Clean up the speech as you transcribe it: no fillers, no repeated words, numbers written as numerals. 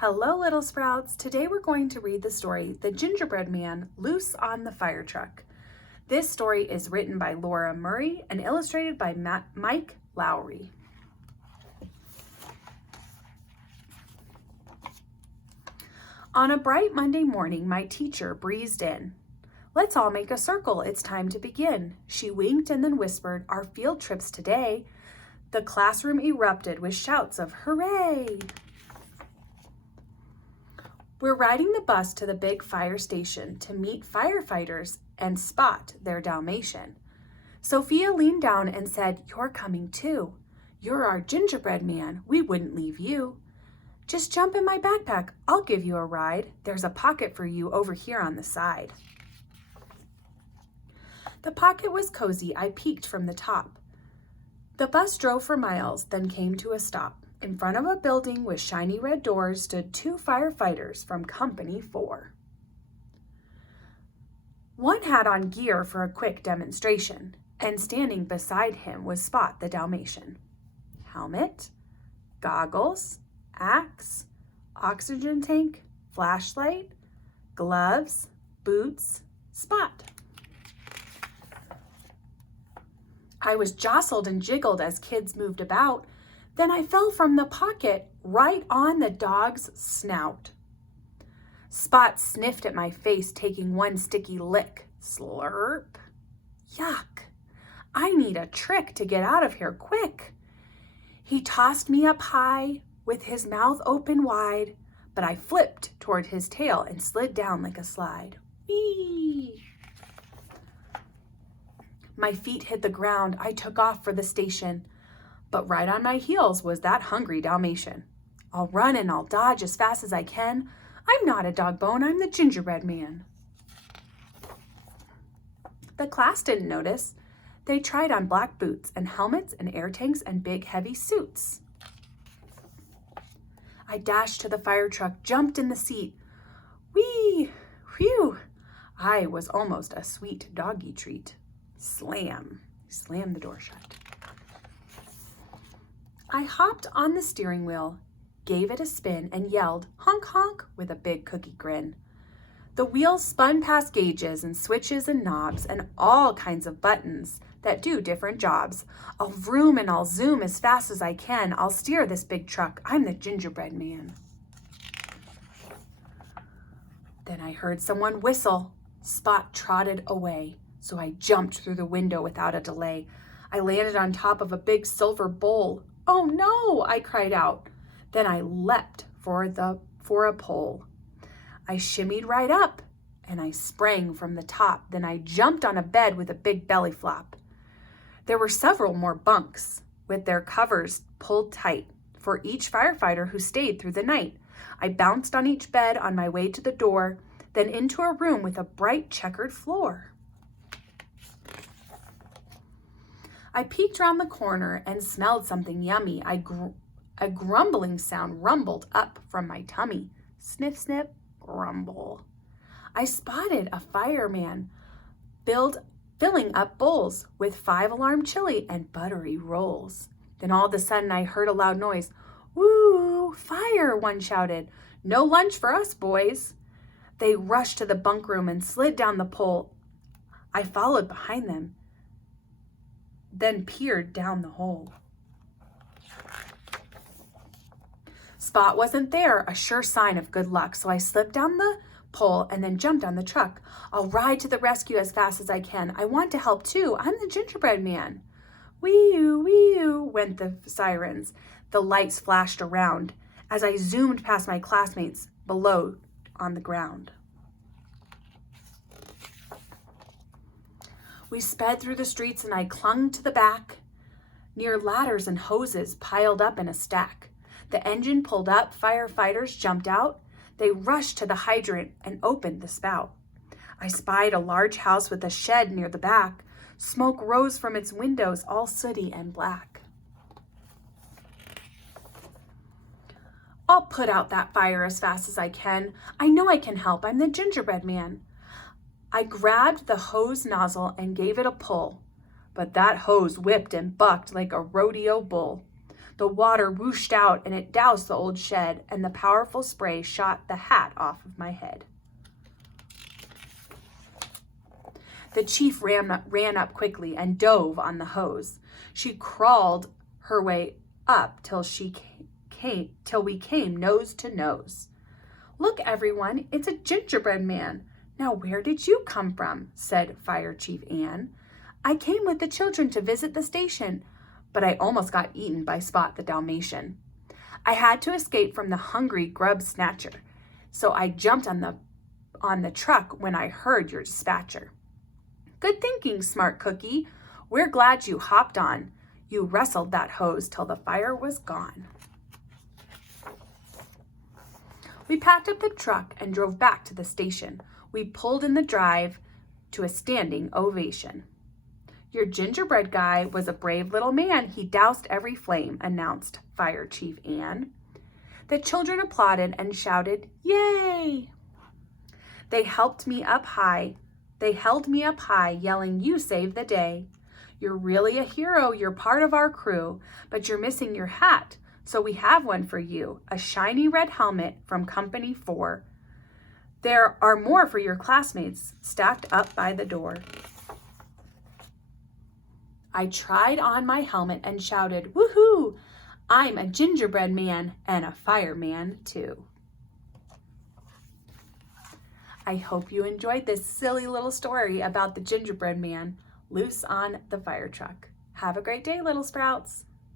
Hello, little sprouts. Today we're going to read the story, The Gingerbread Man Loose on the Fire Truck. This story is written by Laura Murray and illustrated by Mike Lowry. On a bright Monday morning, my teacher breezed in. "Let's all make a circle. It's time to begin." She winked and then whispered, "Our field trips today." The classroom erupted with shouts of hooray. We're riding the bus to the big fire station to meet firefighters and Spot, their Dalmatian. Sophia leaned down and said, "You're coming too. You're our gingerbread man. We wouldn't leave you. Just jump in my backpack. I'll give you a ride. There's a pocket for you over here on the side." The pocket was cozy. I peeked from the top. The bus drove for miles, then came to a stop. In front of a building with shiny red doors stood two firefighters from Company 4. One had on gear for a quick demonstration, and standing beside him was Spot the Dalmatian. Helmet, goggles, axe, oxygen tank, flashlight, gloves, boots, Spot. I was jostled and jiggled as kids moved about. Then I fell from the pocket right on the dog's snout. Spot sniffed at my face, taking one sticky lick. Slurp. Yuck. I need a trick to get out of here quick. He tossed me up high with his mouth open wide, but I flipped toward his tail and slid down like a slide. Whee! My feet hit the ground. I took off for the station. But right on my heels was that hungry Dalmatian. I'll run and I'll dodge as fast as I can. I'm not a dog bone, I'm the gingerbread man. The class didn't notice. They tried on black boots and helmets and air tanks and big heavy suits. I dashed to the fire truck, jumped in the seat. Whee! Whew! I was almost a sweet doggy treat. Slam! Slammed the door shut. I hopped on the steering wheel, gave it a spin, and yelled, "Honk, honk," with a big cookie grin. The wheels spun past gauges and switches and knobs and all kinds of buttons that do different jobs. I'll vroom and I'll zoom as fast as I can. I'll steer this big truck. I'm the gingerbread man. Then I heard someone whistle. Spot trotted away, so I jumped through the window without a delay. I landed on top of a big silver bowl. "Oh no!" I cried out. Then I leapt for a pole. I shimmied right up and I sprang from the top. Then I jumped on a bed with a big belly flop. There were several more bunks with their covers pulled tight for each firefighter who stayed through the night. I bounced on each bed on my way to the door, then into a room with a bright checkered floor. I peeked around the corner and smelled something yummy. A grumbling sound rumbled up from my tummy. Sniff, sniff, grumble. I spotted a fireman filling up bowls with 5-alarm chili and buttery rolls. Then all of a sudden I heard a loud noise. "Woo, fire," one shouted. "No lunch for us, boys." They rushed to the bunk room and slid down the pole. I followed behind them, then peered down the hole. Spot wasn't there, a sure sign of good luck, so I slipped down the pole and then jumped on the truck. I'll ride to the rescue as fast as I can. I want to help too. I'm the gingerbread man. Wee-oo, wee-oo, went the sirens. The lights flashed around as I zoomed past my classmates below on the ground. We sped through the streets and I clung to the back near ladders and hoses piled up in a stack. The engine pulled up, firefighters jumped out. They rushed to the hydrant and opened the spout. I spied a large house with a shed near the back. Smoke rose from its windows, all sooty and black. "I'll put out that fire as fast as I can. I know I can help. I'm the gingerbread man." I grabbed the hose nozzle and gave it a pull, but that hose whipped and bucked like a rodeo bull. The water whooshed out and it doused the old shed, and the powerful spray shot the hat off of my head. The chief ran up quickly and dove on the hose. She crawled her way up till we came nose to nose. "Look, everyone, it's a gingerbread man. Now, where did you come from?" said Fire Chief Ann. "I came with the children to visit the station, but I almost got eaten by Spot the Dalmatian. I had to escape from the hungry grub snatcher, so I jumped on the truck when I heard your dispatcher." "Good thinking, smart cookie. We're glad you hopped on. You wrestled that hose till the fire was gone." We packed up the truck and drove back to the station. We pulled in the drive to a standing ovation. "Your gingerbread guy was a brave little man. He doused every flame," announced Fire Chief Ann. The children applauded and shouted, "Yay!" They held me up high, yelling, "You saved the day. You're really a hero. You're part of our crew, but you're missing your hat. So we have one for you, a shiny red helmet from Company 4. There are more for your classmates stacked up by the door." I tried on my helmet and shouted, "Woohoo! I'm a gingerbread man and a fireman too." I hope you enjoyed this silly little story about the gingerbread man loose on the fire truck. Have a great day, little sprouts.